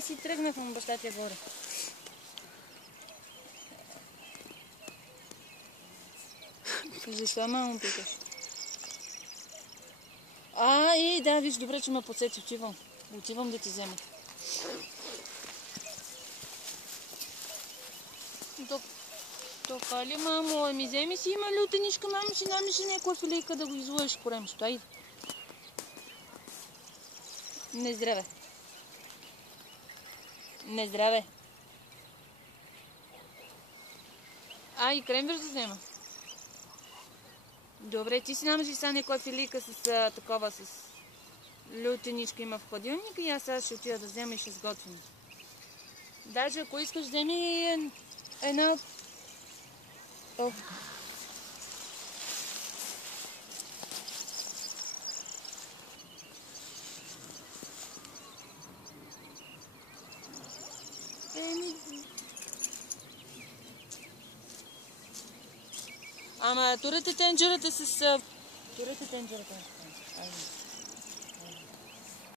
аз си тръгнах, но баща ти е горе. Защо мамо питаш? Да, виж, добре, че ме подсети. Отивам да ти взема. Тока ли, мамо? Ами вземи си, има лютеничка, мамо си намише някоя филейка да го изложиш коремчето. Айде. Не здраве. Не здраве. И кремвир да взема. Добре, ти си намисли сега някоя филийка с такова, с лютеничка има в хладилника и аз сега ще отида да взема и ще сготвим. Даже ако искаш, вземи една... Ама турете тенджерата с... Турете тенджерата. Айде.